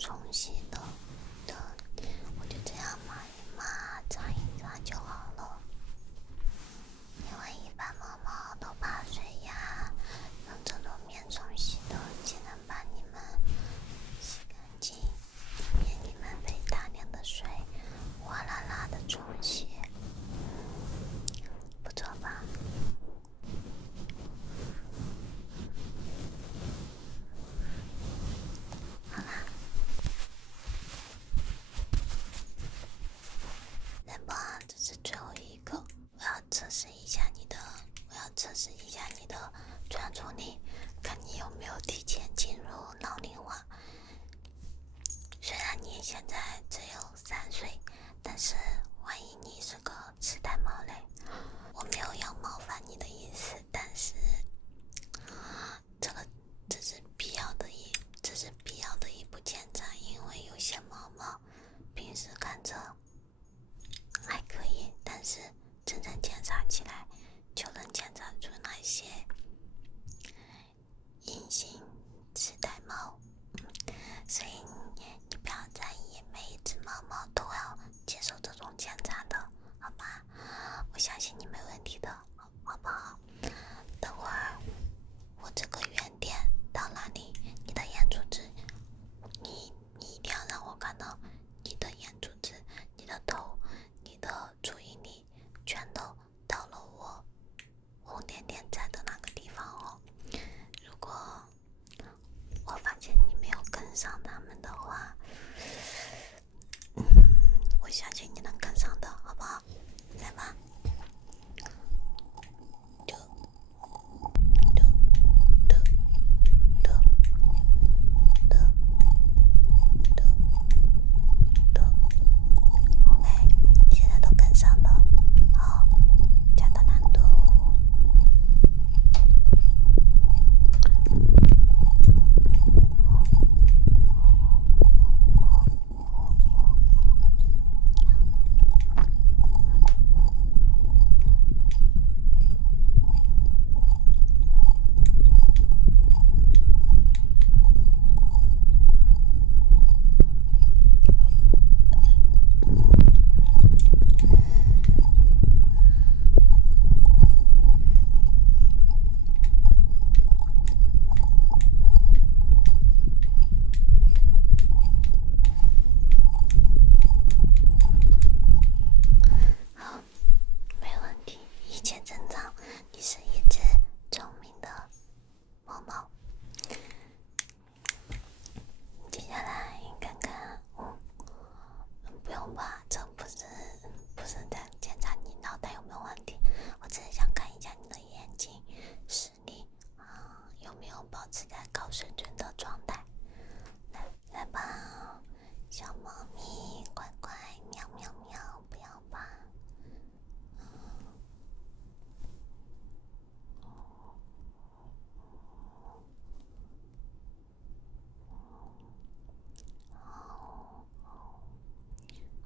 冲洗的，我就这样抹一抹，擦一擦就好了。因为一般猫猫都怕水呀，用这种面冲洗的，既能把你们洗干净，免你们被大量的水哗啦啦的冲洗，不错吧？好啦，来吧，这是最后一个，我要测试一下你的专注力，看你有没有提前进入老龄化。虽然你现在只有3岁，但是万一你是个痴呆猫嘞，我没有要冒犯你的意思，但是这是必要的一步检查，因为有些猫猫平时看着还可以，但是真正检查起来就能检查出那些隐形痴呆猫，所以你不要在意，每一只猫猫都要接受这种检查的，好吧？我相信你没问题的，好不好？等会儿我这个圆点到哪里，你的眼珠子，你一定要让我看到你的眼珠子、你的头、你的注意力全都到了我红点点在的那个地方哦。如果我发现你没有跟上他们的话，我相信你能跟上的，好不好？来吧。OK， 现在都跟上了，好，加大难度。好，没问题，一切正常。你是一只聪明的猫猫。接下来看看，不用吧，这不是在检查你脑袋有没有问题，我只是想看一下你的眼睛视力有没有保持在高水准的状态。来吧，小猫咪，乖乖，喵喵喵，不要吧。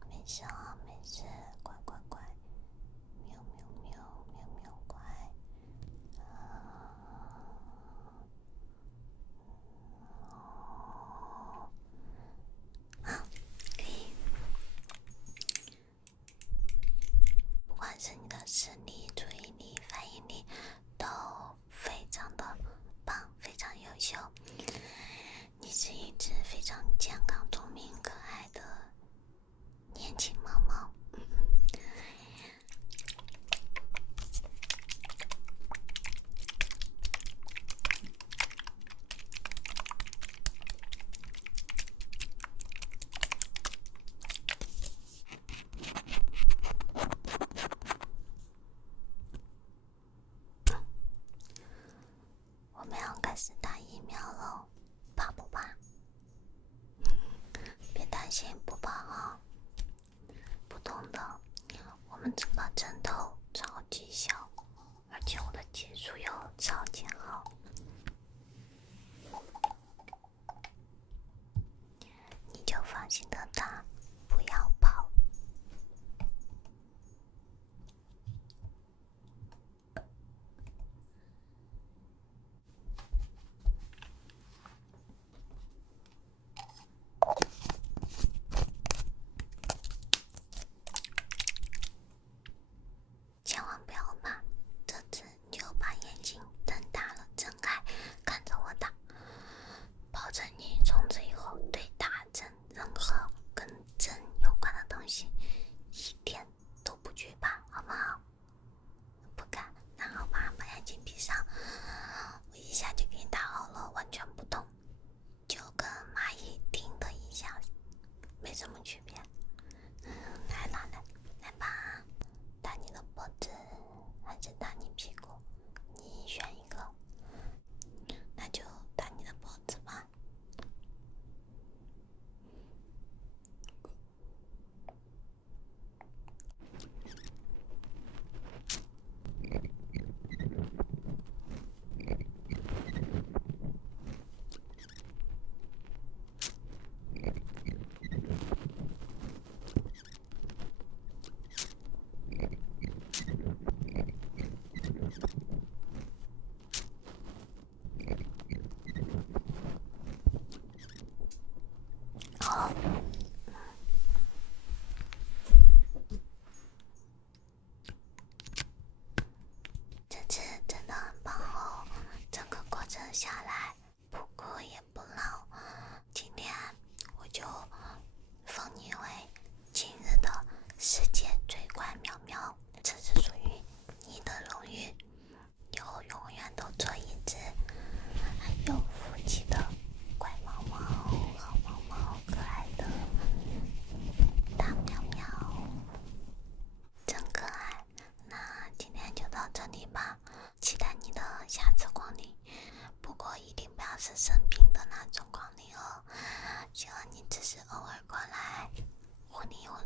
没事啊，没事，乖乖乖，喵喵喵，喵喵乖。可以，不管是你的视力、注意力、反应力，都非常的棒，非常优秀。你是一只非常健康、聪明、可爱的年轻猫猫。我们要开始打疫苗了，怕不怕？别担心，不怕啊，不痛的。我们这个针头超级小，而且我的技术又超级好，你就放心的打，不要跑。是生病的那种光临哦，希望你只是偶尔过来糊里糊